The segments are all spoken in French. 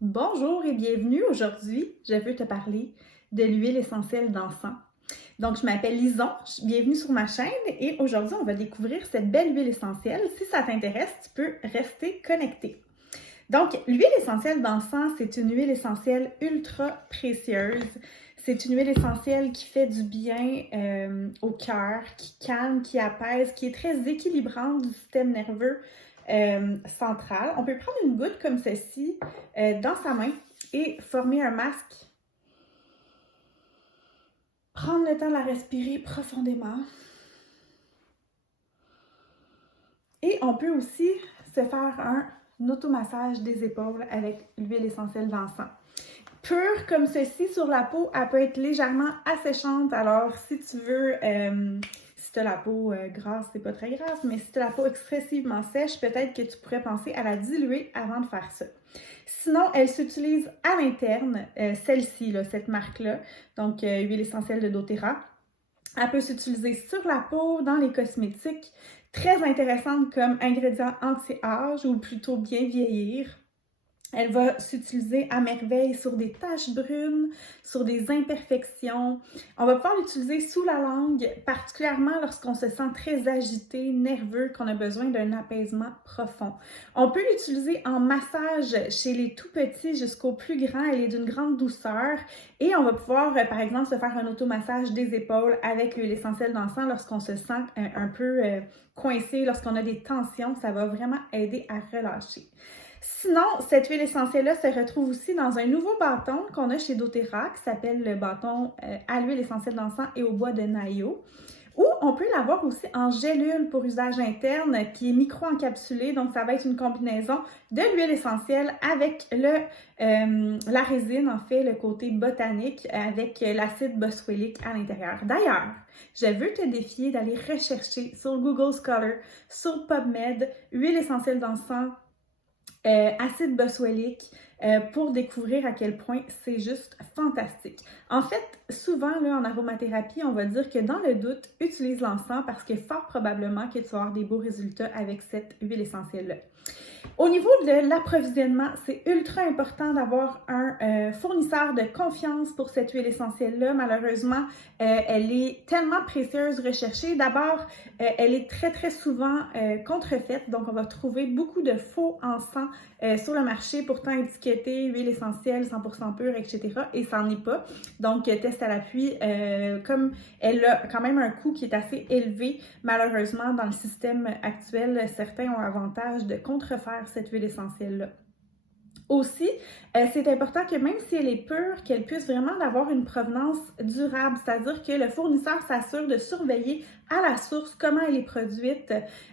Bonjour et bienvenue. Aujourd'hui, je veux te parler de l'huile essentielle d'encens. Donc, je m'appelle Lison, bienvenue sur ma chaîne et aujourd'hui, on va découvrir cette belle huile essentielle. Si ça t'intéresse, tu peux rester connecté. Donc, l'huile essentielle d'encens, c'est une huile essentielle ultra précieuse. C'est une huile essentielle qui fait du bien au cœur, qui calme, qui apaise, qui est très équilibrante du système nerveux central. On peut prendre une goutte comme ceci dans sa main et former un masque. Prendre le temps de la respirer profondément. Et on peut aussi se faire un automassage des épaules avec l'huile essentielle d'encens. Pure comme ceci sur la peau, elle peut être légèrement asséchante. Alors, si tu veux, si tu as la peau grasse, c'est pas très grave, mais si tu as la peau excessivement sèche, peut-être que tu pourrais penser à la diluer avant de faire ça. Sinon, elle s'utilise à l'interne, celle-ci, cette marque-là, donc huile essentielle de doTERRA. Elle peut s'utiliser sur la peau, dans les cosmétiques, très intéressante comme ingrédient anti-âge ou plutôt bien vieillir. Elle va s'utiliser à merveille sur des taches brunes, sur des imperfections. On va pouvoir l'utiliser sous la langue, particulièrement lorsqu'on se sent très agité, nerveux, qu'on a besoin d'un apaisement profond. On peut l'utiliser en massage chez les tout petits jusqu'aux plus grands. Elle est d'une grande douceur et on va pouvoir, par exemple, se faire un automassage des épaules avec l'huile essentielle d'encens lorsqu'on se sent un peu coincé, lorsqu'on a des tensions. Ça va vraiment aider à relâcher. Sinon, cette huile essentielle-là se retrouve aussi dans un nouveau bâton qu'on a chez doTERRA qui s'appelle le bâton à l'huile essentielle d'encens et au bois de Naïo. Ou on peut l'avoir aussi en gélule pour usage interne qui est micro-encapsulée. Donc, ça va être une combinaison de l'huile essentielle avec la résine, en fait, le côté botanique avec l'acide boswellique à l'intérieur. D'ailleurs, je veux te défier d'aller rechercher sur Google Scholar, sur PubMed, huile essentielle d'encens, acide boswellique pour découvrir à quel point c'est juste fantastique. En fait, souvent là, en aromathérapie, on va dire que dans le doute, utilise l'encens parce que fort probablement que tu vas avoir des beaux résultats avec cette huile essentielle-là. Au niveau de l'approvisionnement, c'est ultra important d'avoir un fournisseur de confiance pour cette huile essentielle-là. Malheureusement, elle est tellement précieuse, recherchée. D'abord, elle est très, très souvent contrefaite. Donc, on va trouver beaucoup de faux encens sur le marché, pourtant étiquetés, huile essentielle, 100% pure, etc. Et ça n'en est pas. Donc, test à l'appui, comme elle a quand même un coût qui est assez élevé, malheureusement, dans le système actuel, certains ont l'avantage de contrefaire cette huile essentielle-là. Aussi, c'est important que même si elle est pure, qu'elle puisse vraiment avoir une provenance durable, c'est-à-dire que le fournisseur s'assure de surveiller à la source comment elle est produite,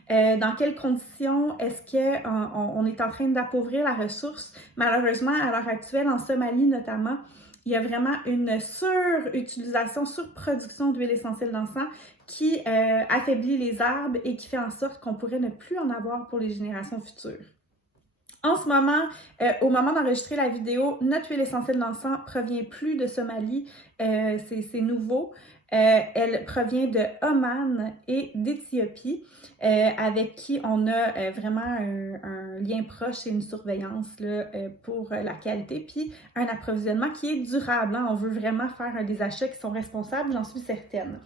dans quelles conditions est-ce qu'on est en train d'appauvrir la ressource. Malheureusement, à l'heure actuelle, en Somalie notamment, il y a vraiment une surutilisation, surproduction d'huile essentielle d'encens qui affaiblit les arbres et qui fait en sorte qu'on pourrait ne plus en avoir pour les générations futures. En ce moment, au moment d'enregistrer la vidéo, notre huile essentielle d'encens provient plus de Somalie, c'est nouveau. Elle provient de Oman et d'Éthiopie, avec qui on a vraiment un lien proche et une surveillance là, pour la qualité, puis un approvisionnement qui est durable. Hein. On veut vraiment faire des achats qui sont responsables, j'en suis certaine.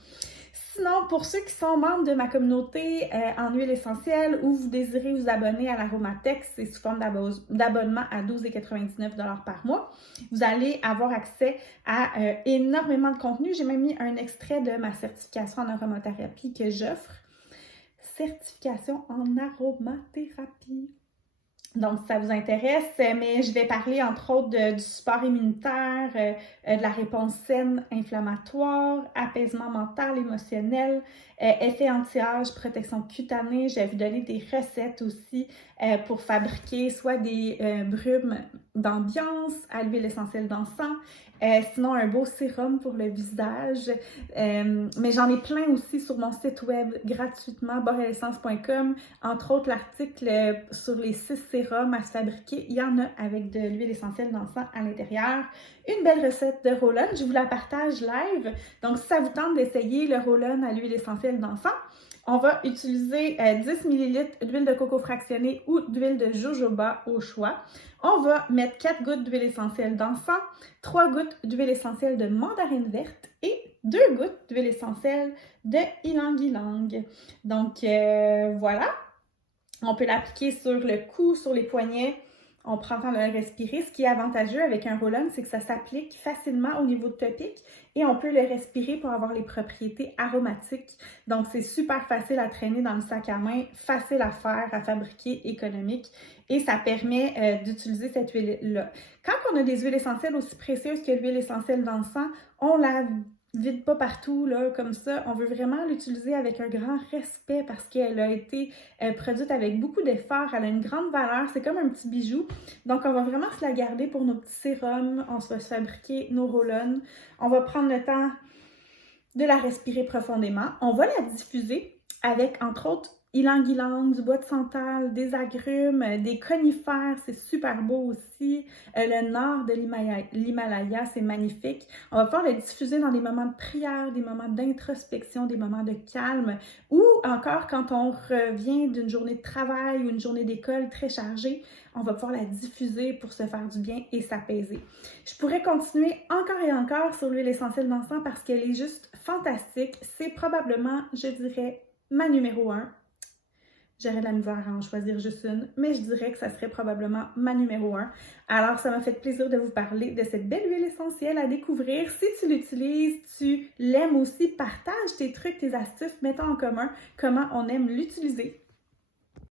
Sinon, pour ceux qui sont membres de ma communauté en huile essentielle ou vous désirez vous abonner à l'Aromatex, c'est sous forme d'abonnement à 12,99 $ par mois, vous allez avoir accès à énormément de contenu. J'ai même mis un extrait de ma certification en aromathérapie que j'offre. Certification en aromathérapie. Donc, si ça vous intéresse, mais je vais parler entre autres du support immunitaire, de la réponse saine inflammatoire, apaisement mental, émotionnel, effet anti-âge, protection cutanée. Je vais vous donner des recettes aussi pour fabriquer soit des brumes d'ambiance à l'huile essentielle d'encens, sinon un beau sérum pour le visage. Mais j'en ai plein aussi sur mon site web gratuitement, borelessence.com. Entre autres, l'article sur les 6 sérums à se fabriquer. Il y en a avec de l'huile essentielle d'encens à l'intérieur. Une belle recette de roll-on, je vous la partage live. Donc, si ça vous tente d'essayer le roll-on à l'huile essentielle d'encens, On va utiliser 10 ml d'huile de coco fractionnée ou d'huile de jojoba au choix. On va mettre 4 gouttes d'huile essentielle d'encens, 3 gouttes d'huile essentielle de mandarine verte et 2 gouttes d'huile essentielle de ylang-ylang. Donc voilà, on peut l'appliquer sur le cou, sur les poignets. On prend le temps de le respirer. Ce qui est avantageux avec un roll-on, c'est que ça s'applique facilement au niveau topique et on peut le respirer pour avoir les propriétés aromatiques. Donc, c'est super facile à traîner dans le sac à main, facile à faire, à fabriquer, économique et ça permet d'utiliser cette huile-là. Quand on a des huiles essentielles aussi précieuses que l'huile essentielle d'encens, on la vide pas partout, là, comme ça. On veut vraiment l'utiliser avec un grand respect parce qu'elle a été produite avec beaucoup d'efforts. Elle a une grande valeur. C'est comme un petit bijou. Donc, on va vraiment se la garder pour nos petits sérums. On va se fabriquer nos roll-on. On va prendre le temps de la respirer profondément. On va la diffuser avec, entre autres, ylang-ylang, du bois de santal, des agrumes, des conifères, c'est super beau aussi. Le nord de l'Himalaya, c'est magnifique. On va pouvoir le diffuser dans des moments de prière, des moments d'introspection, des moments de calme ou encore quand on revient d'une journée de travail ou une journée d'école très chargée, on va pouvoir la diffuser pour se faire du bien et s'apaiser. Je pourrais continuer encore et encore sur l'huile essentielle d'encens parce qu'elle est juste fantastique. C'est probablement, je dirais, ma numéro 1. J'aurais de la misère à en choisir juste une, mais je dirais que ça serait probablement ma numéro 1. Alors, ça m'a fait plaisir de vous parler de cette belle huile essentielle à découvrir. Si tu l'utilises, tu l'aimes aussi, partage tes trucs, tes astuces, mettons en commun comment on aime l'utiliser.